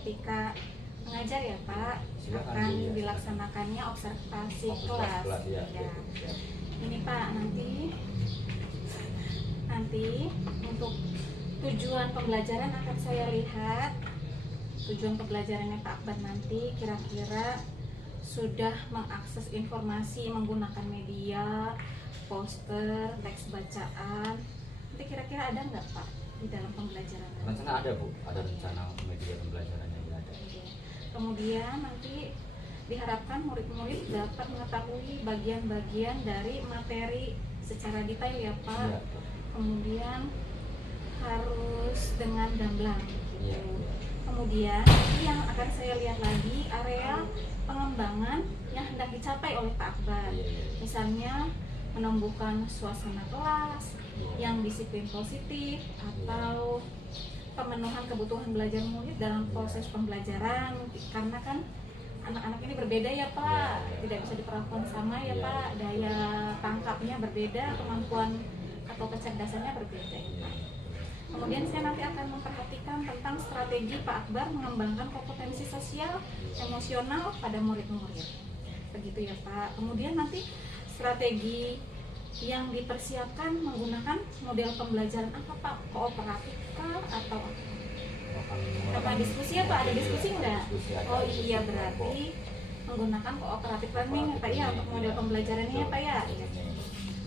ketika mengajar ya Pak. Silakan, akan Bu, ya. dilaksanakannya observasi kelas. Ya. Ya. Ini Pak, nanti untuk tujuan pembelajaran akan saya lihat. Tujuan pembelajarannya Pak Akbar nanti kira-kira sudah mengakses informasi menggunakan media, poster, teks bacaan. Nanti kira-kira ada nggak Pak di dalam pembelajaran? Rencana ada Bu, ada rencana media pembelajarannya ada. Kemudian nanti diharapkan murid-murid dapat mengetahui bagian-bagian dari materi secara detail ya Pak. Ya. Kemudian harus dengan gamblang gitu. Ya. Kemudian yang akan saya lihat lagi area pengembangan yang hendak dicapai oleh Pak Akbar. Ya. Misalnya menumbuhkan suasana kelas yang disiplin positif atau pemenuhan kebutuhan belajar murid dalam proses pembelajaran, karena kan anak-anak ini berbeda ya Pak, tidak bisa diperlakukan sama ya Pak, daya tangkapnya berbeda, kemampuan atau kecerdasannya berbeda ya Pak. Kemudian saya nanti akan memperhatikan tentang strategi Pak Akbar mengembangkan kompetensi sosial emosional pada murid-murid, begitu ya Pak. Kemudian nanti strategi yang dipersiapkan menggunakan model pembelajaran apa Pak? Kooperatif kah atau apa diskusi ya Pak? Ada diskusi enggak? Oh iya, berarti menggunakan kooperatif learning ya Pak ya untuk model pembelajarannya ya Pak ya.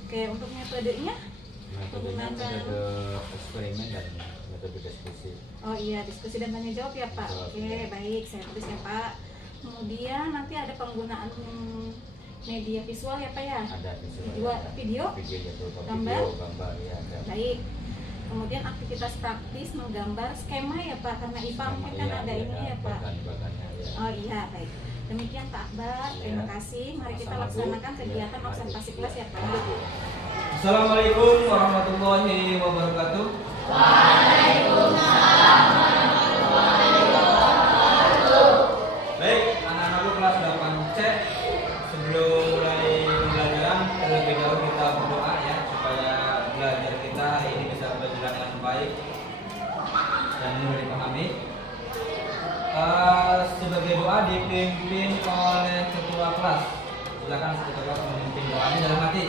Oke, untuk metodenya menggunakan metode eksperimen dan metode diskusi. Oh iya, diskusi dan tanya jawab ya Pak. Oke, baik, saya tulis ya Pak. Kemudian nanti ada penggunaan media visual ya Pak ya? Ada video, gambar ya, ada. Baik. Kemudian aktivitas praktis menggambar skema ya Pak, karena IPA mungkin kan ada ini ya Pak. Oh iya, baik. Demikian Pak Akbar, terima kasih. Mari kita laksanakan kegiatan observasi kelas ya Pak. Assalamualaikum warahmatullahi wabarakatuh. Waalaikumsalam. Baik, anak-anakku kelas 8C, sebelum mulai pembelajaran terlebih dahulu kita berdoa ya supaya belajar kita hari ini bisa berjalan dengan baik dan mudah dipahami. Sebagai doa dipimpin oleh ketua kelas. Silakan ketua kelas memimpin doanya dalam hati.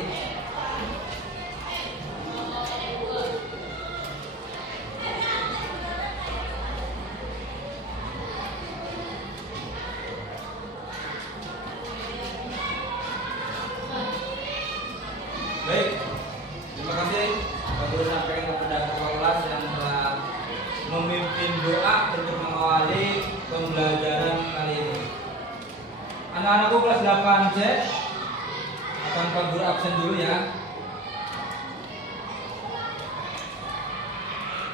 Baik, terima kasih Pak Guru sampaikan kepada ketua kelas yang telah memimpin doa untuk mengawali pembelajaran kali ini. Anak-anakku kelas 8C akan Pak Guru absen dulu ya.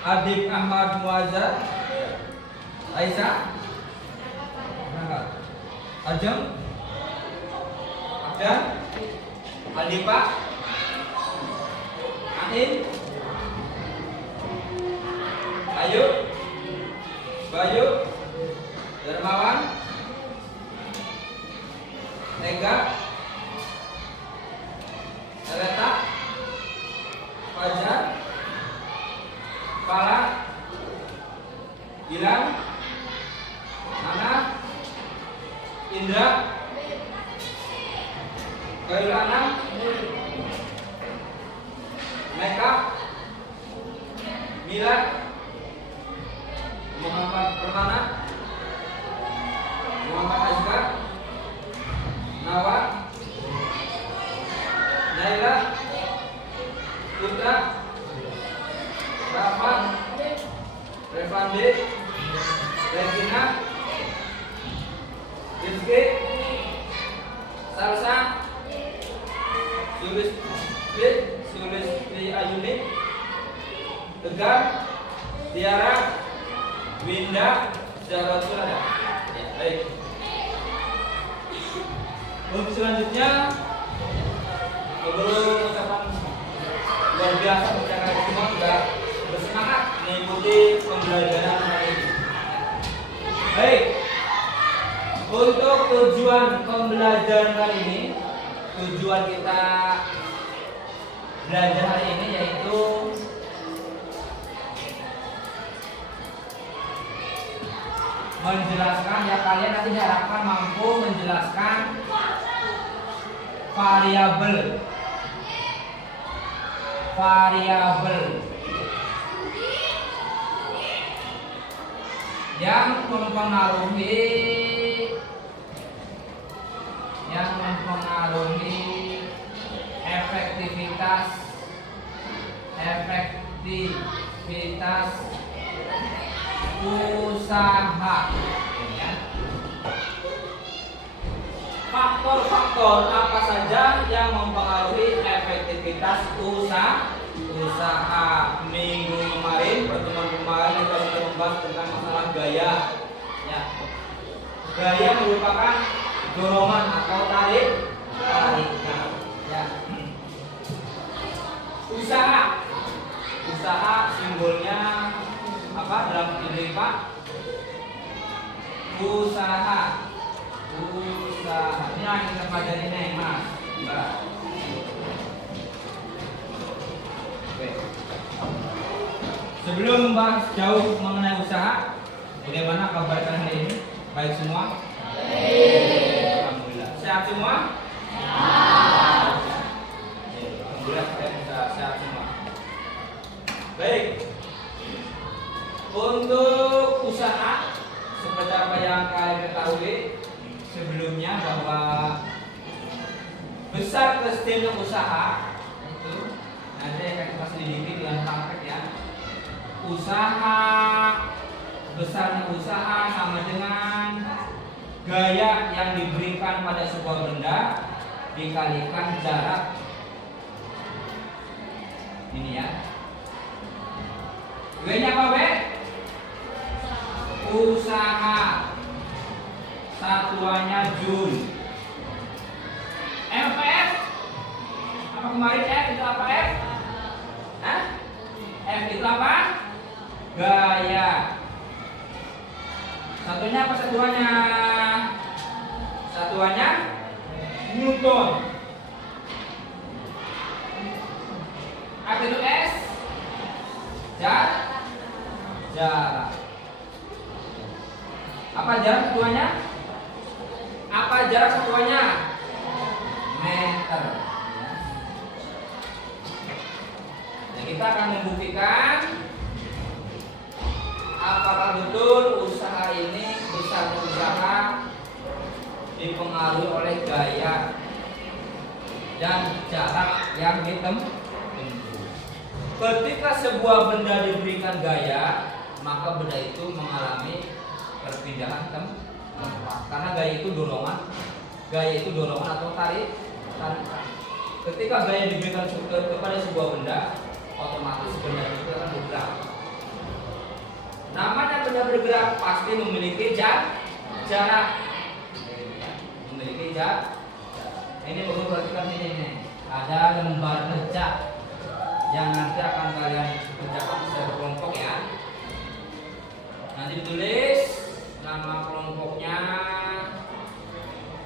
Adib Ahmad Muazzar, Aisyah, Ajeng, Abdan, Aldipa, Ain, Ayu, Bayu, Dermawan, Ega, Eleta, Fajar, Fala, Gilang, Nana, Indra, Khairul Anam, Meka, Mila, Muhammad Permana, Muhammad Azkar, Nawa, Naila, Putra, Rafa, Revandi, Regina, Rizky, Salsa, Sulistri Ayuni, Tegar, Tiara, Winda, Zahratul ada. Ya, baik. Untuk selanjutnya, Guru ucapan luar biasa kepada kalian semua sudah bersemangat mengikuti pembelajaran hari ini. Baik. Untuk tujuan pembelajaran kali ini, tujuan kita belajar hari ini yaitu menjelaskan ya, kalian nanti diharapkan mampu menjelaskan variabel yang mempengaruhi efektivitas usaha. Ya. Faktor-faktor apa saja yang mempengaruhi efektivitas usaha? Minggu kemarin, pertemuan kemarin kita sudah membahas tentang masalah gaya. Ya. Gaya merupakan dorongan atau tarikan. Ya. Usaha simbolnya apa dalam ini Pak? Usaha. Ini yang kita pelajari nih Mas. Mbak. Oke. Sebelum membahas jauh mengenai usaha, bagaimana kabar kalian hari ini? Baik semua? Baik. Alhamdulillah. Sehat semua? Alhamdulillah kalian bisa sehat semua. Baik. Untuk usaha, seperti apa yang kalian ketahui sebelumnya bahwa besar kecilnya usaha itu nanti akan kita selidiki dengan praktek ya. Besarnya usaha sama dengan gaya yang diberikan pada sebuah benda dikalikan jarak ini ya. G-nya apa, Be? Usaha. Satuannya joule. F. Apa kemarin F itu apa F? Hah? F itu apa? Gaya. Satunya apa satuannya? Satuannya Newton. Apa itu S? Jarak. Apa jarak satuannya? Apa jarak satuannya? Meter. Nah, kita akan membuktikan apakah betul usaha ini, besarnya usaha dipengaruhi oleh gaya dan jarak yang ditempuh. Ketika sebuah benda diberikan gaya, maka benda itu mengalami perpindahan tempat karena gaya itu dorongan atau tarikan. Ketika gaya diberikan kepada sebuah benda, otomatis benda itu akan bergerak. Namanya benda bergerak pasti memiliki jarak. Ini perlu perhatikan ini nih. Ada lembar kerja yang nanti akan kalian kerjakan secara kelompok ya. Nanti ditulis nama kelompoknya,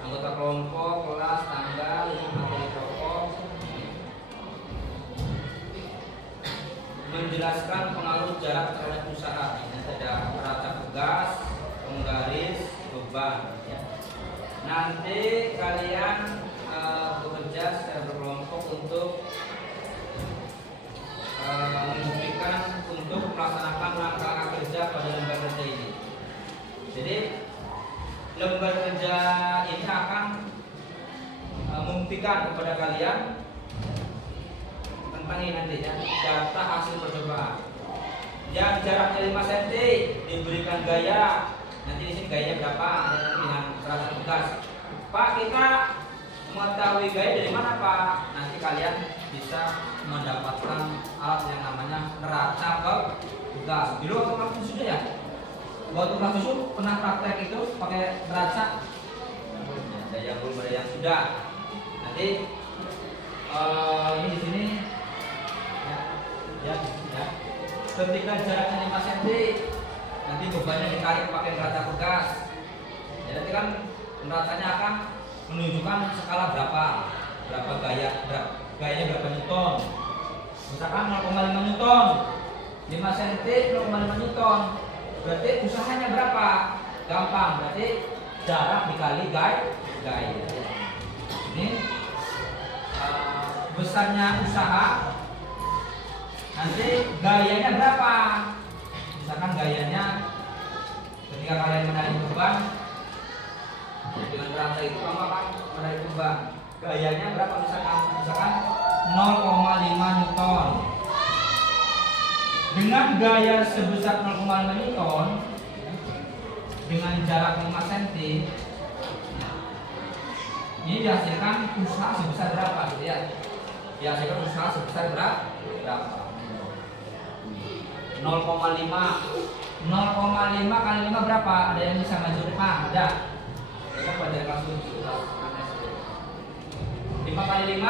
anggota kelompok, kelas, tanggal, materi pokok. Menjelaskan pengaruh jarak terhadap usaha. Ini ada rata tugas, penggaris, beban. Ya. Nanti kalian bekerja secara berkelompok untuk memberikan untuk melaksanakan langkah kerja pada lembar kerja ini. Jadi lembar kerja ini akan membuktikan kepada kalian tentang ini nanti ya, data hasil percobaan. Yang jaraknya 5 cm diberikan gaya. Nanti di sini gayanya berapa? Nanti dengan peraturan tugas. Pak, kita mengetahui gaya dari mana Pak? Nanti kalian bisa mendapatkan alat yang namanya neraca tugas. Dulu waktu kelas sudah ya? Waktu kelas susu pernah praktek itu pakai neraca. Ada yang belum, ada yang sudah. Nanti ini di sini ya. Ketika jaraknya 5 cm, nanti bebannya ditarik pakai neraca tugas. Jadi kan neracanya akan menunjukkan skala berapa gayanya berapa newton. Misalkan 0,5 newton, 5 cm 0,5 newton, berarti usahanya berapa? gampang, berarti jarak dikali gaya. Ini besarnya usaha, nanti gayanya berapa? Misalkan gayanya ketika kalian menarik beban dengan rantai itu kamu akan menarik beban. Gayanya berapa? Misalkan 0,5 Newton. Dengan gaya sebesar 0,5 Newton dengan jarak 5 cm, ini dihasilkan usaha sebesar berapa gitu ya? Dihasilkan usaha sebesar berapa? 0,5 kali 5 berapa? Ada yang bisa ngajurin? Ada. Kita pelajaran kelas 7. 5 kali 5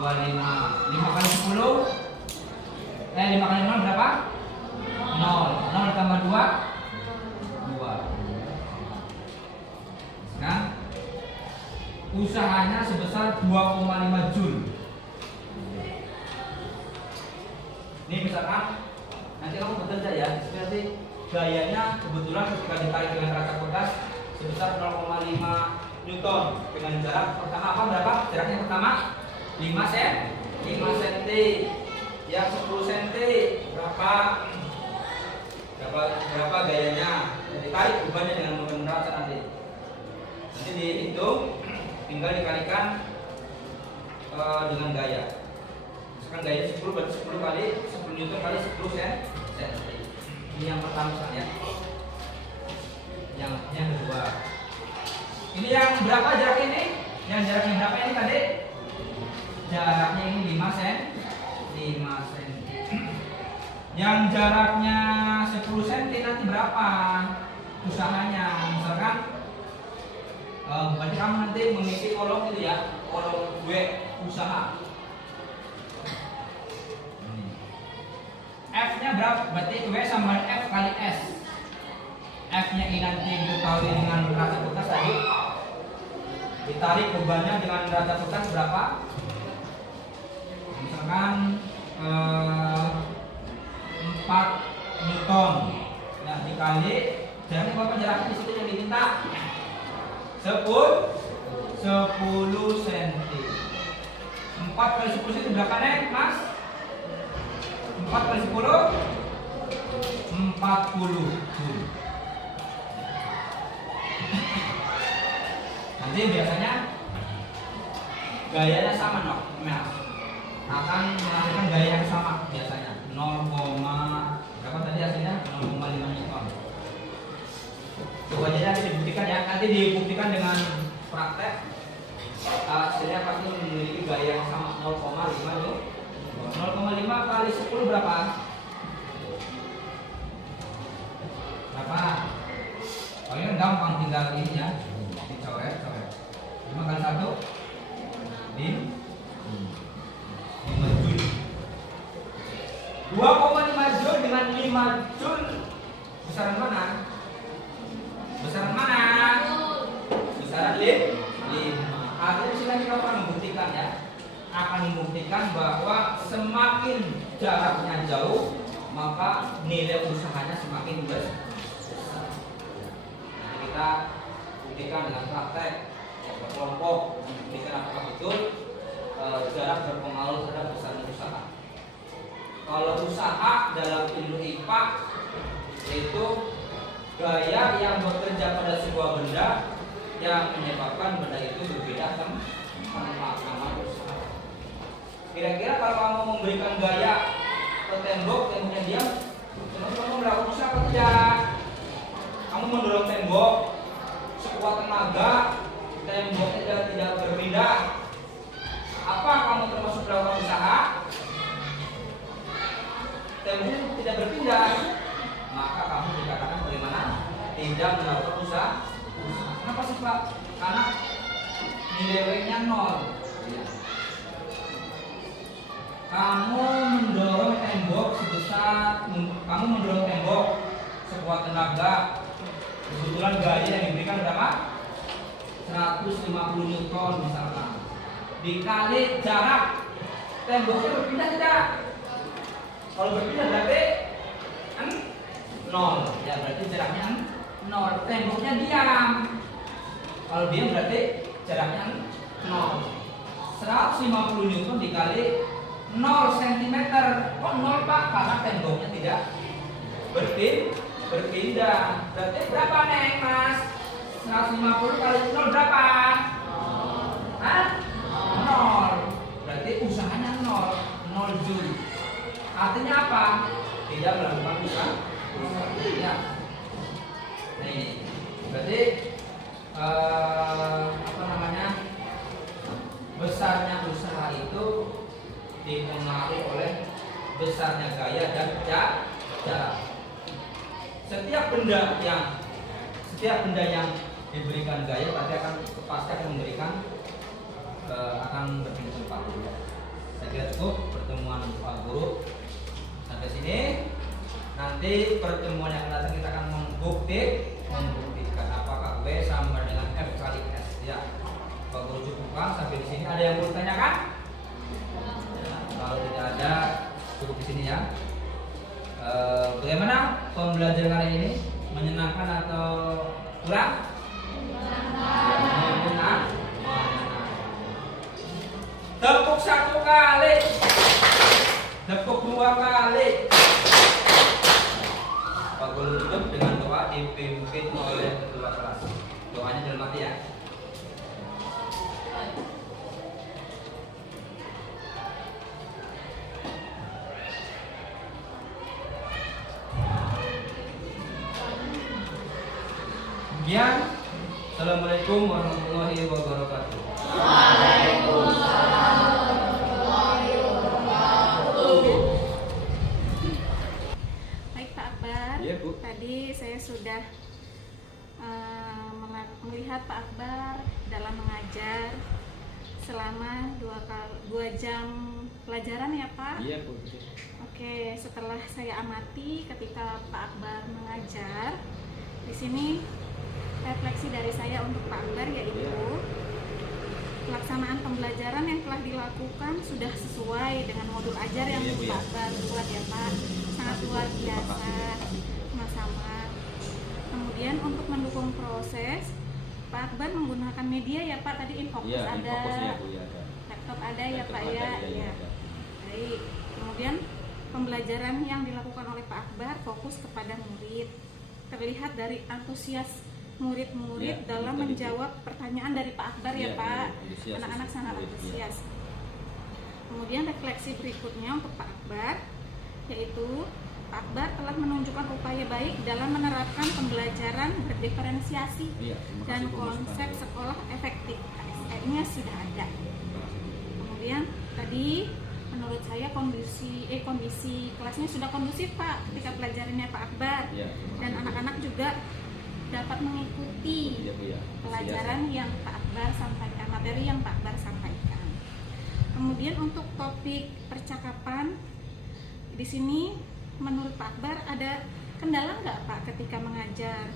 25. 5 kali 10 5 kali 0 berapa? 0. 0 ditambah 2 2. Nah, usahanya sebesar 2,5 Joule. Ini misalkan nanti kamu bekerja ya, nanti gayanya kebetulan ketika ditarik dengan raca pegas sebesar 0,5 Newton dengan jarak pertama apa berapa? Jaraknya pertama 5 cm. Yang 10 cm berapa gayanya? Ditarik bebannya dengan menggunakan raca nanti dihitung, tinggal dikalikan dengan gaya. Misalkan gayanya 10 berarti 10 kali 10 Newton kali 10 cm. Ini yang pertama misalnya. Yang kedua. Ini yang berapa jarak ini? Yang jaraknya berapa ini tadi? Jaraknya ini 5 cm. Yang jaraknya 10 cm nanti berapa usahanya? Misalkan berarti kamu nanti mengisi kolom itu ya, kolom W usaha. F-nya berapa? Berarti W sama F kali S. F-nya ini nanti dikali dengan raca pegas tadi. Ditarik bebannya dengan raca pegas berapa? Misalkan 4 Newton. Nah, dikali jaraknya berapa? Jaraknya di situ yang diminta 10 cm. 4 kali 10 itu berapa nih, Mas? 4 kali 10 40 Joule. Nanti biasanya gayanya sama akan melakukan gaya yang sama biasanya 0, berapa tadi hasilnya? 0,5 Newton. Coba aja nanti dibuktikan ya, nanti dibuktikan dengan praktek. Hasilnya pasti memiliki gaya yang sama 0,5 Newton. 0,5 kali 10 berapa? Oh ini gampang, tinggal ini ya, dicoret. 5 kali 1 5 Joule. 2,5 Joule dengan 5 Joule besaran mana? Besaran 5. Akhirnya sini kita akan membuktikan ya. Akan membuktikan bahwa semakin jaraknya jauh, maka nilai usahanya semakin besar. Nanti kita buktikan dengan praktek berkelompok, membuktikan apakah betul jarak berpengaruh terhadap besarnya usaha. Kalau usaha dalam ilmu IPA itu gaya yang bekerja pada sebuah benda yang menyebabkan benda itu berbeda sama usaha. Kira-kira kalau kamu memberikan gaya ke temboknya diam, kamu melakukan usaha apa tidak? Kamu mendorong tembok sekuat tenaga, temboknya tidak berpindah. Apa kamu termasuk melakukan usaha? Temboknya tidak berpindah, maka kamu dikatakan bagaimana? Tidak melakukan usaha. Kenapa sih Pak? Karena nilai W-nya 0. Kamu mendorong tembok sekuat tenaga. Kebetulan gaya yang diberikan berapa? 150 Newton misalkan. Dikali jarak, temboknya berpindah tidak? Kalau berpindah berarti 0 nol. Ya berarti jaraknya nol. Temboknya diam. Kalau diam berarti jaraknya nol. 150 Newton dikali 0 cm. Kok 0 Pak? Karena temboknya tidak berpindah. Berarti berapa Neng Mas? 150 kali 0 berapa? Hah? 0. Berarti usahanya 0 joule. Artinya apa? Tidak melakukan usaha. Ya. Nih, berarti apa namanya? Besarnya usaha itu dipengaruhi oleh besarnya gaya dan jarak. Setiap benda yang diberikan gaya pasti akan memberikan akan berpindah Pak Guru. Saya kira cukup pertemuan Pak Guru sampai sini. Nanti pertemuan yang akan datang kita akan membuktikan apakah W sama dengan F kali S. Ya, Pak Guru cukupkan sampai di sini. Ada yang mau ditanyakan? Ya, kalau tidak ada cukup di sini ya. Bagaimana pembelajaran kali ini? Menyenangkan atau kurang? Menyenangkan. Tepuk 1 kali, tepuk 2 kali. Pak Guru tutup dengan doa dipimpin oleh ketua kelas. Doanya dalam hati ya. Kemudian, Assalamualaikum warahmatullahi wabarakatuh. Baik Pak Akbar, Iya, Bu. tadi saya sudah melihat Pak Akbar dalam mengajar selama 2 jam pelajaran ya Pak. Iya, Bu. Oke, setelah saya amati ketika Pak Akbar mengajar, di sini refleksi dari saya untuk Pak Akbar yaitu pelaksanaan pembelajaran yang telah dilakukan sudah sesuai dengan modul ajar yang Iya, Bu, Pak ya. Akbar buat ya Pak. Sangat luar biasa, sama-sama. Kemudian untuk mendukung proses, Pak Akbar menggunakan media ya Pak. Tadi Infocus Iya, ada, Infocusnya, Bu, ya, ada. laptop ada ya Laptop Pak ada, ya. iya, Iya. ada. Baik. Kemudian pembelajaran yang dilakukan oleh Pak Akbar fokus kepada murid. Terlihat dari antusias murid-murid Iya, dalam betul, menjawab pertanyaan dari Pak Akbar ya Iya, Pak. antusias, Anak-anak sangat murid, iya. antusias. Kemudian refleksi berikutnya untuk Pak Akbar yaitu Pak Akbar telah menunjukkan upaya baik dalam menerapkan pembelajaran berdiferensiasi Iya, terima dan kasih, Bu, konsep masukan. sekolah efektif. KSE-nya sudah ada. Kemudian tadi menurut saya kondisi kelasnya sudah kondusif Pak ketika pelajarannya Pak Akbar. Iya, terima Dan kasih, Bu. anak-anak juga dapat mengikuti Iya, Bu, ya. pelajaran yang Pak Akbar sampaikan, materi yang Pak Akbar sampaikan. Kemudian untuk topik percakapan di sini menurut Pak Akbar ada kendala nggak Pak ketika mengajar?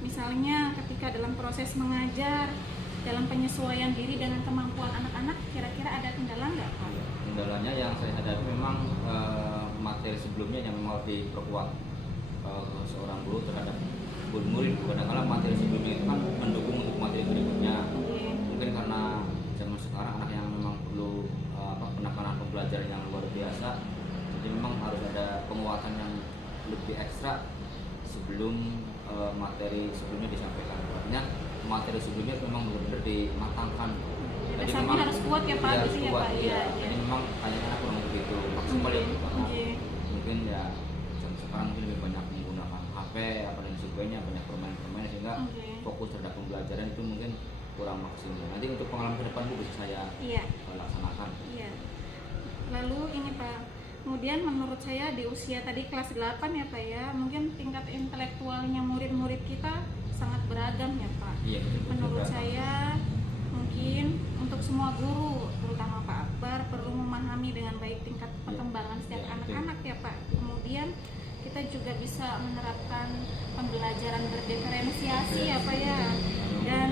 Misalnya ketika dalam proses mengajar, dalam penyesuaian diri dengan kemampuan anak-anak, kira-kira ada kendala nggak Pak? Kendalanya yang saya hadapi memang materi sebelumnya yang memang harus diperkuat seorang guru terhadap murid. Kadang-kadang materi sebelumnya itu kan mendukung untuk materi berikutnya. Oke. Mungkin karena zaman sekarang anak yang memang perlu penekanan pembelajaran yang luar biasa, jadi memang harus ada penguatan yang lebih ekstra sebelum materi sebelumnya disampaikan. Artinya materi sebelumnya memang benar-benar dimatangkan. Jadi Dasarnya harus kuat ya Pak, iya, gitu ya kuat, Pak. iya. Iya. Jadi memang kayaknya kurang begitu maksimal ya, karena Oke. mungkin ya sekarang mungkin lebih banyak menggunakan HP apa dan sebagainya, banyak permainan sehingga Oke. fokus terhadap pembelajaran itu mungkin kurang maksimal. Nanti untuk pengalaman ke depan Bu bisa saya Iya. laksanakan. Iya. Lalu ini Pak, kemudian menurut saya di usia tadi kelas 8 ya Pak ya, mungkin tingkat intelektualnya murid-murid kita sangat beragam ya Pak. Iya, betul, Menurut betul. saya mungkin untuk semua guru, terutama Pak Akbar, perlu memahami dengan baik tingkat perkembangan setiap Iya, anak-anak ya Pak. Kemudian kita juga bisa menerapkan pembelajaran berdiferensiasi ya Pak ya. Dan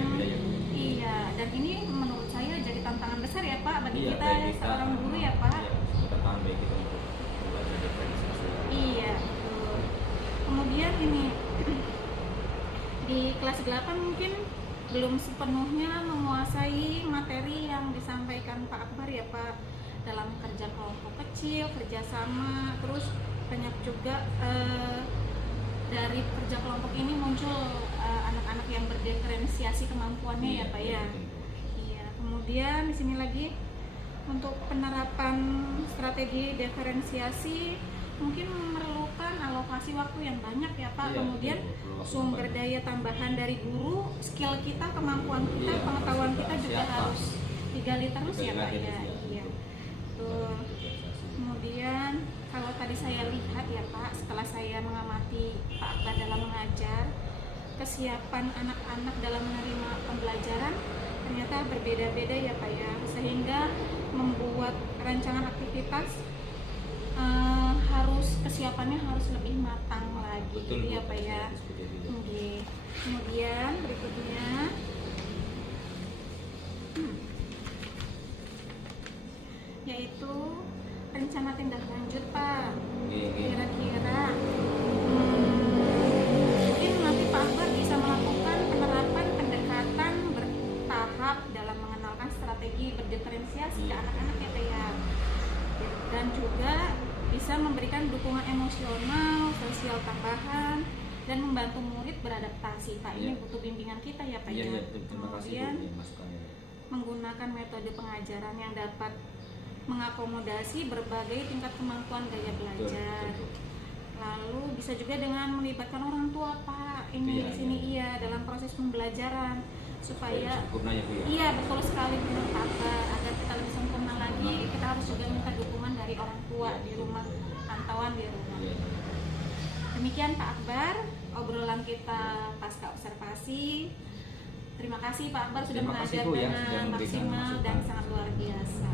iya, dan ini menurut saya jadi tantangan besar ya Pak bagi Iya, kita baik seorang guru ya Pak. Iya, tantangan baik kita untuk belajar diferensiasi. Iya, betul. Kemudian ini di kelas 8 mungkin belum sepenuhnya menguasai materi yang disampaikan Pak Akbar ya Pak, dalam kerja kelompok kecil, kerjasama, terus banyak juga dari kerja kelompok ini muncul anak-anak yang berdiferensiasi kemampuannya ya Pak ya. Iya, kemudian di sini lagi untuk penerapan strategi diferensiasi mungkin memerlukan alokasi waktu yang banyak ya Pak. Kemudian sumber daya tambahan dari guru, skill kita, kemampuan kita, pengetahuan kita juga harus digali terus ya Pak ya. Iya. Tuh. Kemudian kalau tadi saya lihat ya Pak, setelah saya mengamati Pak Akbar dalam mengajar, kesiapan anak-anak dalam menerima pembelajaran ternyata berbeda-beda ya Pak ya, sehingga membuat rancangan aktivitas harus kesiapannya harus lebih matang lagi. Betul, gitu ya Pak ya. Oke. Kemudian berikutnya yaitu rencana tindak lanjut Pak. Kira-kira mungkin nanti Pak Akbar bisa melakukan penerapan pendekatan bertahap dalam mengenalkan strategi berdiferensiasi ke anak-anak ya Pak ya. Dan juga bisa memberikan dukungan emosional, sosial tambahan, dan membantu murid beradaptasi. Pak, ini butuh bimbingan kita ya Pak ya. Terima kasih Kemudian Bu, masukannya. menggunakan metode pengajaran yang dapat mengakomodasi berbagai tingkat kemampuan gaya belajar. Lalu bisa juga dengan melibatkan orang tua Pak. Ini di sini iya dalam proses pembelajaran supaya Sempurna ya Bu ya. iya betul sekali benar Pak Akbar. Agar kita lebih sempurna lagi, kita harus juga minta dukungan dari orang tua di rumah, pantauan di rumah. Demikian Pak Akbar, obrolan kita pasca observasi. Terima kasih Pak Akbar sudah Terima kasih, mengajar Bu, ya, dengan sudah memberikan maksimal dan masukan. sangat luar biasa.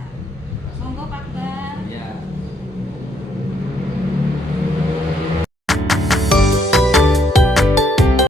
Monggo Pak Akbar.